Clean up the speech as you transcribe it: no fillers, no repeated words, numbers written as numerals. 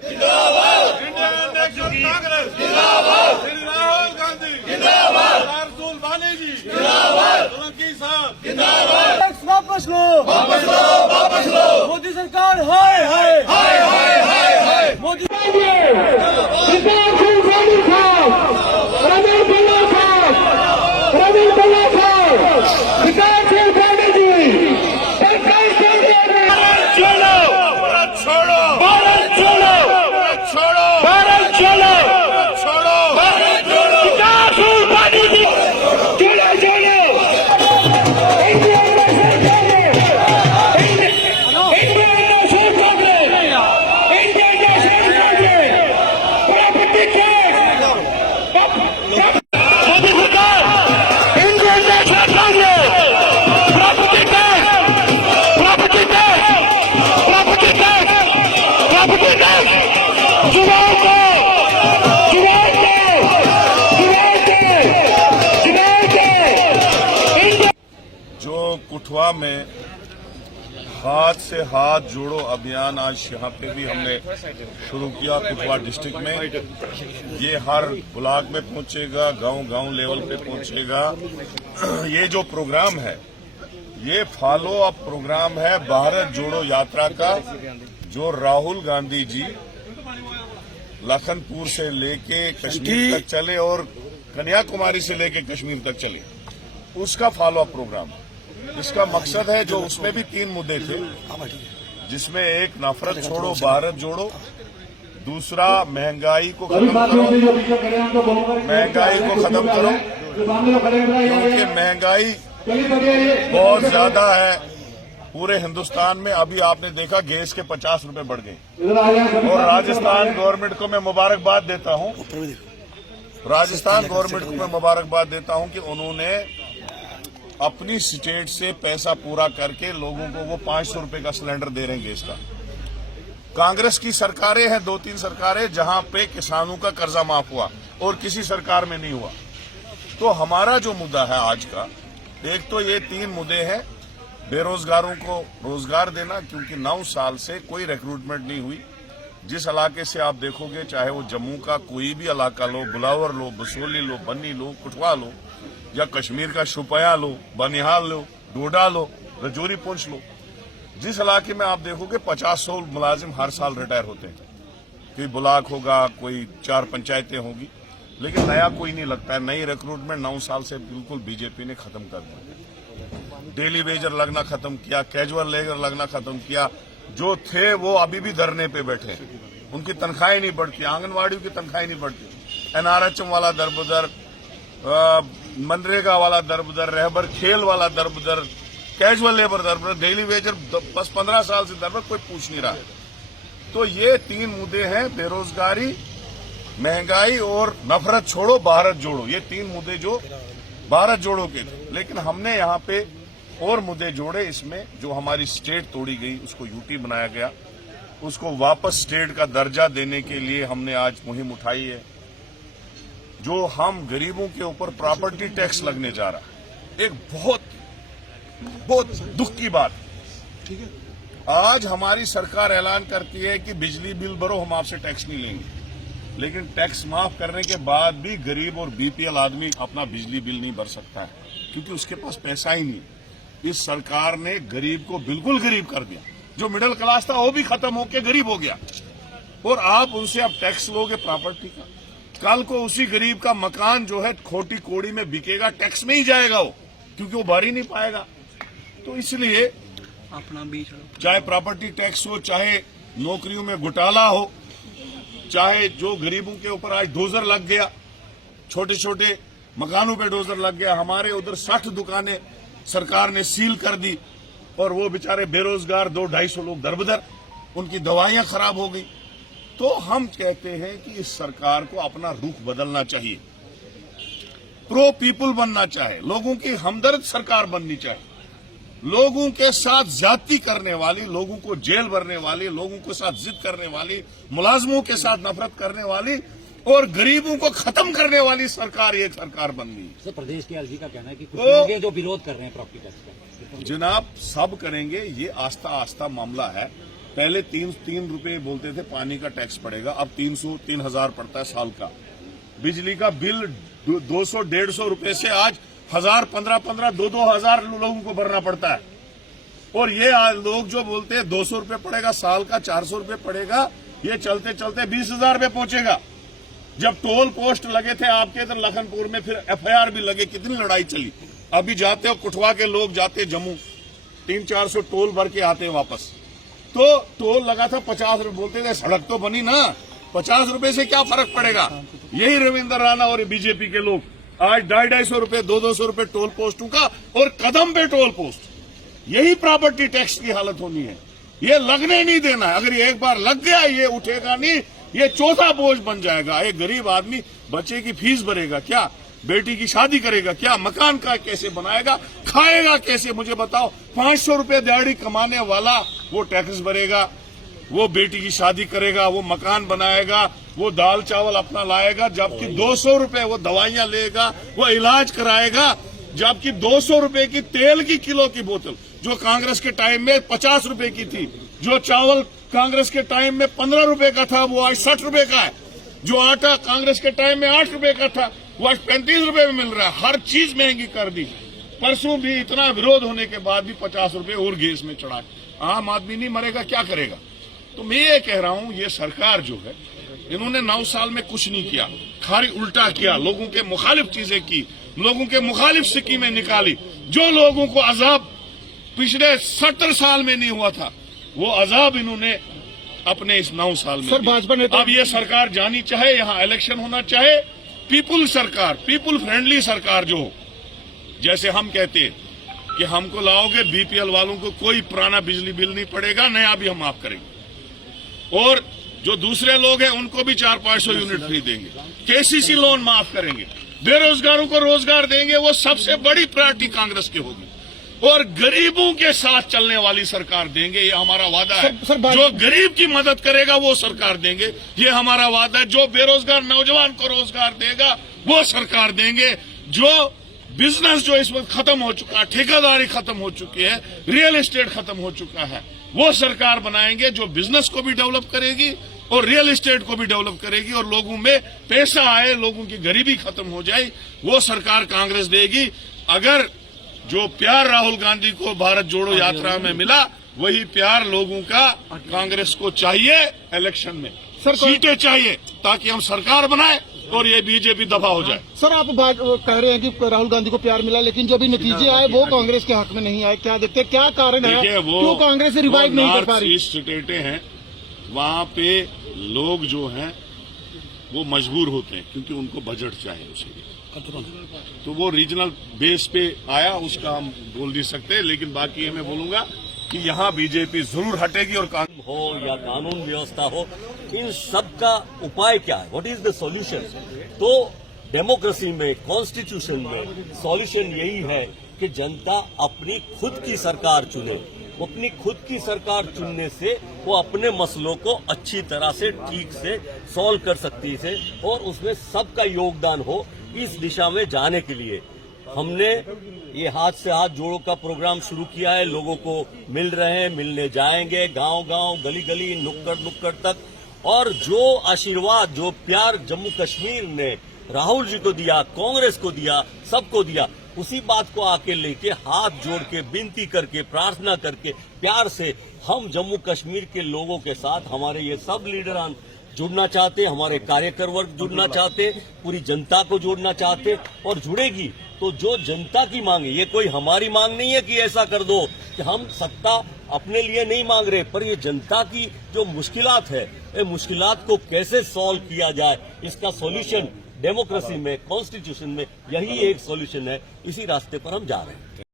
जिंदाबाद, Indian National Congress जिंदाबाद, श्री राहुल गांधी जिंदाबाद, राहुल गांधी जी जिंदाबाद, सोलंकी साहब जिंदाबाद। टैक्स वापस लो, वापस लो, वापस लो। मोदी सरकार हाय हाय हाय हाय हाय हाय। मोदी भारत छोड़ो, भारत छोड़ो, भारत छोड़ो, भारत छोड़ो, भारत छोड़ो, भारत छोड़ो। राहुल गांधी जी छोड़ो, छोड़ो। Indian National Congress, Indian National Congress, Indian National Congress. Property tax, Modi सरकार, Indian National Congress, property tax, property tax, property tax, property tax. जुबान दो, जुबान दो, जुबान दो, जुबान दो। जो कुठवा में हाथ से हाथ जोड़ो अभियान आज यहाँ पे भी हमने शुरू किया कुठवा डिस्ट्रिक्ट में। ये हर ब्लॉक में पहुंचेगा, गांव-गांव लेवल पे पहुंचेगा। ये जो प्रोग्राम है ये फॉलो अप प्रोग्राम है भारत जोड़ो यात्रा का, जो राहुल गांधी जी लखनपुर से लेके कश्मीर तक चले और कन्याकुमारी से लेके कश्मीर तक चले, उसका फॉलो अप प्रोग्राम। इसका मकसद है, जो उसमें भी 3 मुद्दे थे, जिसमें एक नफरत छोड़ो भारत जोड़ो, दूसरा महंगाई को खत्म करो, महंगाई को खत्म करो क्योंकि महंगाई बहुत ज्यादा है पूरे हिंदुस्तान में। अभी आपने देखा गैस के 50 रुपए बढ़ गए और राजस्थान गवर्नमेंट को मैं मुबारकबाद देता हूं, राजस्थान गवर्नमेंट को मैं मुबारकबाद देता हूं कि उन्होंने अपनी स्टेट से पैसा पूरा करके लोगों को वो 500 रुपए का सिलेंडर दे रहे हैं गैस का। कांग्रेस की सरकारें हैं, 2-3 सरकारें, जहां पे किसानों का कर्जा माफ हुआ और किसी सरकार में नहीं हुआ। तो हमारा जो मुद्दा है आज का, एक तो ये 3 मुद्दे हैं। बेरोजगारों को रोजगार देना, क्योंकि 9 साल से कोई रिक्रूटमेंट नहीं हुई। जिस इलाके से आप देखोगे, चाहे वो जम्मू का कोई भी इलाका लो, बुलावर लो, बसोली लो, बन्नी लो, कुठवा लो, या कश्मीर का शुपया लो, बनिहाल लो, डोडा लो, रजौरी पुंछ लो, जिस इलाके में आप देखोगे 50-100 मुलाजिम हर साल रिटायर होते हैं। कोई ब्लॉक होगा, कोई 4 पंचायतें होगी, लेकिन नया कोई नहीं लगता है। नई रिक्रूटमेंट 9 साल से बिल्कुल बीजेपी ने खत्म कर दिया। डेली वेजर लगना खत्म किया, कैजुअल लेबर लगना खत्म किया। जो थे वो अभी भी धरने पे बैठे हैं, उनकी तनख्वाहें नहीं बढ़ती, आंगनवाड़ियों की तनख्वाहें नहीं बढ़ती, एनआरएचएम वाला दरबदर, मनरेगा वाला दरबदर, रहबर खेल वाला दरबदर, कैजुअल लेबर दरबदर, डेली वेजर बस 15 साल से दरबदर, कोई पूछ नहीं रहा है। तो ये 3 मुद्दे हैं, बेरोजगारी, महंगाई और नफरत छोड़ो भारत जोड़ो। ये 3 मुद्दे जो भारत जोड़ो के थे, लेकिन हमने यहाँ पे और मुद्दे जोड़े। इसमें जो हमारी स्टेट तोड़ी गई, उसको यूटी बनाया गया, उसको वापस स्टेट का दर्जा देने के लिए हमने आज मुहिम उठाई है। जो हम गरीबों के ऊपर प्रॉपर्टी टैक्स लगने जा रहा है, एक बहुत दुख की बात। ठीक है, आज हमारी सरकार ऐलान करती है कि बिजली बिल भरो, हम आपसे टैक्स नहीं लेंगे, लेकिन टैक्स माफ करने के बाद भी गरीब और बीपीएल आदमी अपना बिजली बिल नहीं भर सकता है, क्योंकि उसके पास पैसा ही नहीं। इस सरकार ने गरीब को बिल्कुल गरीब कर दिया। जो मिडिल क्लास था वो भी खत्म होकर गरीब हो गया, और आप उनसे अब टैक्स लोगे प्रॉपर्टी का। कल को उसी गरीब का मकान जो है खोटी कोड़ी में बिकेगा, टैक्स में ही जाएगा वो, क्योंकि वो भर ही नहीं पाएगा। तो इसलिए अपना बीच, चाहे प्रॉपर्टी टैक्स हो, चाहे नौकरियों में घोटाला हो, चाहे जो गरीबों के ऊपर आज डोजर लग गया, छोटे छोटे मकानों पे डोजर लग गया। हमारे उधर 60 दुकानें सरकार ने सील कर दी, और वो बेचारे बेरोजगार 200-250 लोग दरबदर, उनकी दवाइयां खराब हो गई। तो हम कहते हैं कि इस सरकार को अपना रुख बदलना चाहिए, प्रो पीपुल बनना चाहिए, लोगों की हमदर्द सरकार बननी चाहिए। लोगों के साथ ज्यादती करने वाली, लोगों को जेल भरने वाली, लोगों के साथ जिद करने वाली, मुलाजमों के साथ नफरत करने वाली और गरीबों को खत्म करने वाली सरकार ये सरकार बन गई। सर, प्रदेश के एलजी का कहना है कि कुछ लोग हैं जो विरोध कर रहे हैं प्रॉपर्टी टैक्स का। जनाब, सब करेंगे, ये आस्ता आस्ता मामला है, पहले 3 रुपए बोलते थे पानी का टैक्स पड़ेगा, अब 300-3,000 पड़ता है साल का। बिजली का बिल 200-150 रुपए से आज 1,000, 15-15, 2,000 लोगों को भरना पड़ता है। और ये लोग जो बोलते हैं 200 रुपए पड़ेगा साल का, 400 रुपए पड़ेगा, ये चलते चलते 20,000 रुपए पहुंचेगा। जब टोल पोस्ट लगे थे आपके इधर लखनपुर में, फिर FIR भी लगे, कितनी लड़ाई चली। अभी जाते हो कुठवा के लोग जाते जम्मू, 300-400 टोल भर के आते हैं वापस। तो टोल लगा था 50 रुपए, बोलते थे सड़क तो बनी ना, 50 रुपए से क्या फर्क पड़ेगा। यही रविंद्र राणा और बीजेपी के लोग आज 250 रुपए 200 रुपए टोल पोस्टों का, और कदम पे टोल पोस्ट। यही प्रॉपर्टी टैक्स की हालत होनी है, ये लगने नहीं देना है। अगर ये एक बार लग गया ये उठेगा नहीं, ये चौथा बोझ बन जाएगा। एक गरीब आदमी बच्चे की फीस भरेगा क्या, बेटी की शादी करेगा क्या, मकान का कैसे बनाएगा, खाएगा कैसे, मुझे बताओ। 500 रुपए दिहाड़ी कमाने वाला वो टैक्स भरेगा, वो बेटी की शादी करेगा, वो मकान बनाएगा, वो दाल चावल अपना लाएगा, जबकि 200 रुपए वो दवाइयां लेगा, वो इलाज कराएगा। जबकि 200 रुपए की तेल की किलो की बोतल जो कांग्रेस के टाइम में 50 रुपए की थी, जो चावल कांग्रेस के टाइम में 15 रुपए का था वो आज 60 रुपए का है, जो आटा कांग्रेस के टाइम में 8 रुपए का था वो आज 35 रुपए में मिल रहा है। हर चीज महंगी कर दी। परसों भी इतना विरोध होने के बाद भी 50 रुपए और गैस में चढ़ा। आम आदमी नहीं मरेगा, क्या करेगा। तो मैं ये कह रहा हूं, ये सरकार जो है इन्होंने 9 साल में कुछ नहीं किया, खाली उल्टा किया, लोगों के मुखालिफ चीजें की, लोगों के मुखालिफ स्कीमें निकाली। जो लोगों को अजाब पिछले 70 साल में नहीं हुआ था, वो अजाब इन्होंने अपने इस 9 साल में। सर भाजपा नेता अब ये सरकार जानी चाहे, यहाँ इलेक्शन होना चाहे, पीपुल सरकार, पीपुल फ्रेंडली सरकार जो हो, जैसे हम कहते हैं कि हमको लाओगे BPL वालों को कोई पुराना बिजली बिल नहीं पड़ेगा, नया भी हम माफ करेंगे, और जो दूसरे लोग हैं उनको भी 400-500 यूनिट फ्री देंगे, KCC लोन माफ करेंगे, बेरोजगारों को रोजगार देंगे। वो सबसे बड़ी प्रायोरिटी कांग्रेस की होगी, और गरीबों के साथ चलने वाली सरकार देंगे, ये हमारा वादा है। जो गरीब की मदद करेगा वो सरकार देंगे, ये हमारा वादा है। जो बेरोजगार नौजवान को रोजगार देगा वो सरकार देंगे। जो बिजनेस जो इस वक्त खत्म हो चुका है, ठेकेदारी खत्म हो चुकी है, रियल एस्टेट खत्म हो चुका है, वो सरकार बनाएंगे जो बिजनेस को भी डेवलप करेगी और रियल एस्टेट को भी डेवलप करेगी, और लोगों में पैसा आए, लोगों की गरीबी खत्म हो जाए, वो सरकार कांग्रेस देगी। अगर जो प्यार राहुल गांधी को भारत जोड़ो यात्रा में मिला, वही प्यार लोगों का कांग्रेस को चाहिए इलेक्शन में। सीटें चाहिए ताकि हम सरकार बनाए और ये बीजेपी दफा हो जाए। सर आप कह रहे हैं कि राहुल गांधी को प्यार मिला, लेकिन जो अभी नतीजे आए वो कांग्रेस के हक में नहीं आए, क्या देखते हैं, क्या कारण है, क्यों कांग्रेस रिवाइव नहीं कर पा रही। ईस्ट स्टेटें हैं, वहाँ पे लोग जो हैं वो मजबूर होते हैं क्योंकि उनको बजट चाहिए उसे, तो वो रीजनल बेस पे आया, उसका हम बोल नहीं सकते। लेकिन बाकी मैं बोलूंगा कि यहाँ बीजेपी जरूर हटेगी, और कांग्रेस हो या कानून व्यवस्था हो, इन सब का उपाय क्या है, व्हाट इज द सॉल्यूशन। तो डेमोक्रेसी में, कॉन्स्टिट्यूशन में सॉल्यूशन यही है कि जनता अपनी खुद की सरकार चुने। वो अपनी खुद की सरकार चुनने से वो अपने मसलों को अच्छी तरह से ठीक से सॉल्व कर सकती है, और उसमें सबका योगदान हो इस दिशा में जाने के लिए। हमने ये हाथ से हाथ जोड़ो का प्रोग्राम शुरू किया है, लोगों को मिल रहे हैं, मिलने जाएंगे गांव-गांव, गली-गली, नुक्कड़-नुक्कड़ तक। और जो आशीर्वाद, जो प्यार जम्मू कश्मीर ने राहुल जी को दिया, कांग्रेस को दिया, सबको दिया, उसी बात को आके लेके हाथ जोड़ के विनती करके, प्रार्थना करके, प्यार से हम जम्मू कश्मीर के लोगों के साथ, हमारे ये सब लीडरान जुड़ना चाहते, हमारे कार्यकर वर्ग जुड़ना चाहते, पूरी जनता को जोड़ना चाहते, और जुड़ेगी तो जो जनता की मांग है, ये कोई हमारी मांग नहीं है कि ऐसा कर दो, कि हम सत्ता अपने लिए नहीं मांग रहे, पर ये जनता की जो मुश्किलात है, ये मुश्किलात को कैसे सॉल्व किया जाए, इसका सॉल्यूशन डेमोक्रेसी में, कॉन्स्टिट्यूशन में यही एक सॉल्यूशन है। इसी रास्ते पर हम जा रहे हैं।